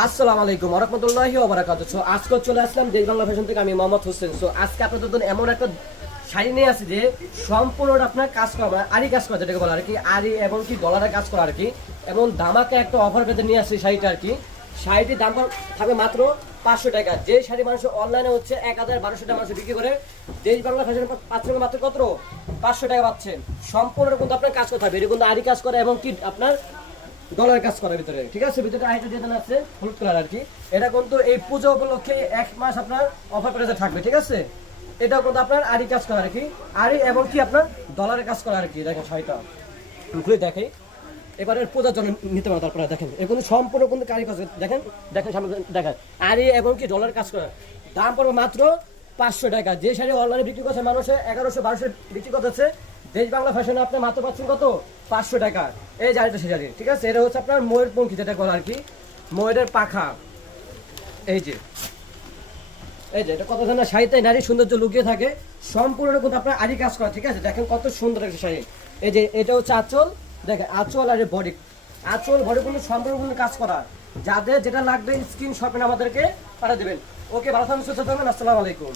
আসসালামু আলাইকুম ওয়া রাহমাতুল্লাহি ওয়া বারাকাতুহু। সো আজকে চলে আসলাম দেশ বাংলা ফ্যাশন থেকে, আমি মোহাম্মদ হোসেন। সো আজকে আপনাদের জন্য এমন একটা শাড়ি নিয়ে আসি যে সম্পূর্ণ আপনার কাজ করা, মানে আরি কাজ করা, যেটাকে বলে আর কি আরি এবং কি ডলারের কাজ করা আর কি। এবং দামাকে একটা অফার পেতে নিয়ে আসছি শাড়িটা আর কি। শাড়িটির দাম থাকবে মাত্র 500 টাকা। যে শাড়ি মানুষ অনলাইনে হচ্ছে 1000-1200 টাকা মানুষ বিক্রি করে, দেশ বাংলা ফ্যাশন পাচ্ছেন মাত্র কত, 500 টাকা পাচ্ছেন। সম্পূর্ণ কিন্তু আপনার কাজ করতে হবে, এটা কিন্তু আরি কাজ করে এবং কি আপনার ডলার কাজ করার ভিতরে, ঠিক আছে। ভিতরে আইটা ডিজাইন আছে হলুদ কালার আর কি। এটা কিন্তু এই পুজো উপলক্ষে 1 মাস আপনার অফার প্রাইসে থাকবে, ঠিক আছে। এটা কিন্তু আপনার আরি কাজ করা আর কি, আরি এবং কি আপনার ডলারের কাজ করা আর কি। দেখেন শাড়িটা খুলে দেখে, এবারে পূজার জন্য নিতে পারেন। তারপরে দেখেন এর কিন্তু সম্পূর্ণ কিন্তু কারিগর, দেখেন দেখেন সামনে দেখেন আরি এবং কি ডলার কাজ করা। দাম পড়বে মাত্র 500 টাকা। যে শাড়ি অনলাইনে বিক্রি করছে মানুষে 1100-1200 বিক্রি করতেছে, দেশ বাংলা ফ্যাশনে আপনি মাত্র পাচ্ছেন কত, 500 টাকা। এই জারিটা সে জারি, ঠিক আছে। এটা হচ্ছে আপনার ময়ূর পঙ্খী, যেটা বলে আর কি ময়ূরের পাখা। এই যে এই যে এটা কত ধরনের শাড়িতে নারী সৌন্দর্য লুকিয়ে থাকে, সম্পূর্ণ কিন্তু আপনার আরি কাজ করা, ঠিক আছে। দেখেন কত সুন্দর একটা শাড়ি। এই যে এটা হচ্ছে আঁচল, দেখেন আঁচল আর বডি, আঁচল বডি কিন্তু সম্পূর্ণ কাজ করা। যাদের যেটা লাগবে স্ক্রিনশট আমাদেরকে পাঠিয়ে দেবেন। ওকে, ভালো থাকবেন, সুস্থ থাকবেন, আসসালামু আলাইকুম।